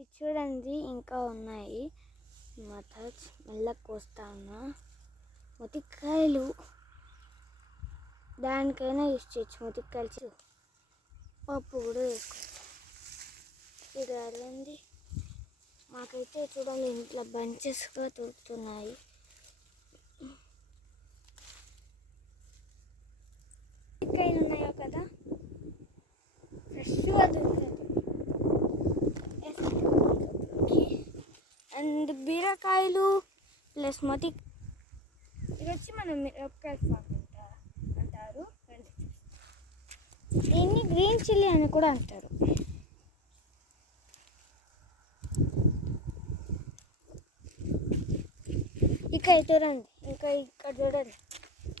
ఇది చూడండి, ఇంకా ఉన్నాయి. మెల్లగా కోస్తా ఉన్నా. మొతికాయలు దానికైనా యూజ్ చేయొచ్చు. మొతికాయలు పప్పు కూడా వేసుకోవచ్చు. ఇది అదండి. మాకైతే చూడండి ఇంట్లో బంచెస్గా దొరుకుతున్నాయి. మొతికాయలు ఉన్నాయో కదా, ఫ్రెష్గా దొరుకుతాయి. అండ్ బీరకాయలు ప్లస్ ఇది వచ్చి మనం మిరపకాయ ఫామ్ అంటారు. దీన్ని గ్రీన్ చిల్లీ అని కూడా అంటారు. ఇక చూడండి, ఇంకా ఇక్కడ చూడండి,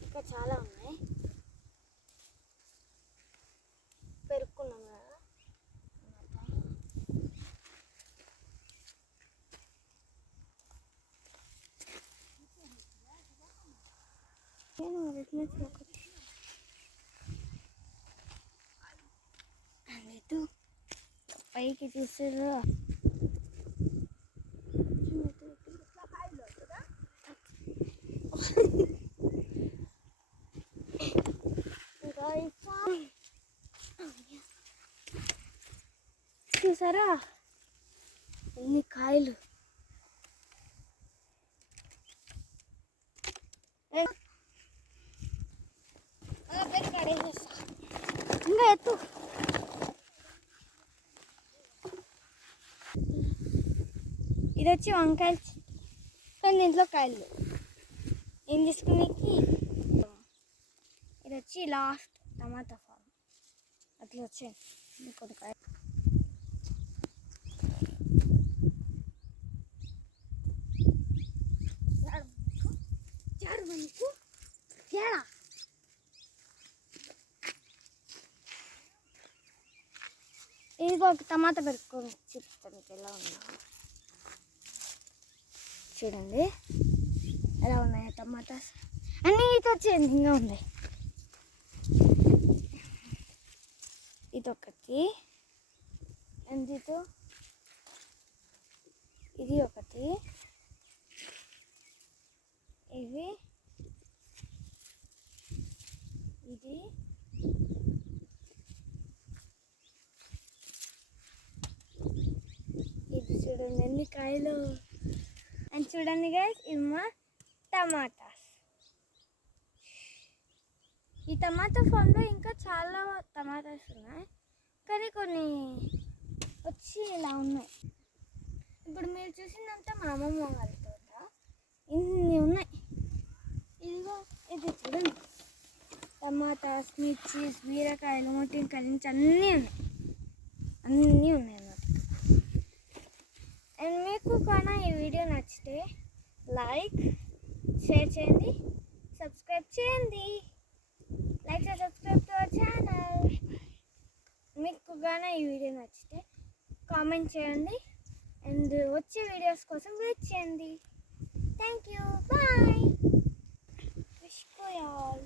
ఇంకా చాలా ఉన్నాయి. పెరుక్కున్నాం కదా. పైకి చూసారా, చూసారా ఎన్ని కాయలు. ఇంకా ఎత్తు. ఇది వచ్చి వంకాయలు, కానీ దీంట్లో కాయలు ఏం తీసుకునేకి. ఇది వచ్చి లాస్ట్ టమాటా ఫామ్. అట్లా వచ్చాయి కొన్ని కాయలు. ఇదిగో ఒక టమాటా పెట్టుకొని చూపిస్తాను మీకు ఎలా ఉన్నా. చూడండి ఎలా ఉన్నాయి టమాటాస్ అన్నీ. ఇది వచ్చేది ఇంకా ఉన్నాయి. ఇదొకటి, అండ్ ఇది ఒకటి, ఇది చూడండి ఎన్ని కాయలు. అండ్ చూడండి గైస్, ఇవి మా టమాటాస్. ఈ టమాటా ఫామ్లో ఇంకా చాలా టమాటాస్ ఉన్నాయి, కానీ కొన్ని వచ్చి ఇలా ఉన్నాయి. ఇప్పుడు మీరు చూసిందంతా మా అమ్మమ్మ వాళ్ళ తోట. ఇన్ని ఉన్నాయి. ఇదిగో ఇది చూడండి, టమాటాస్, మిర్చీస్, బీరకాయలు, మొటికాయలు నుంచి అన్నీ ఉన్నాయి అన్నమాట. అండ్ మీకు కానీ ఈ వీడియో నచ్చితే లైక్, షేర్ చేయండి, సబ్స్క్రైబ్ చేయండి. Like and subscribe to our channel. మీకు కానీ ఈ వీడియో నచ్చితే కామెంట్ చేయండి. అండ్ వచ్చే వీడియోస్ కోసం వెయిట్ చేయండి. Thank you, bye. Wish you all.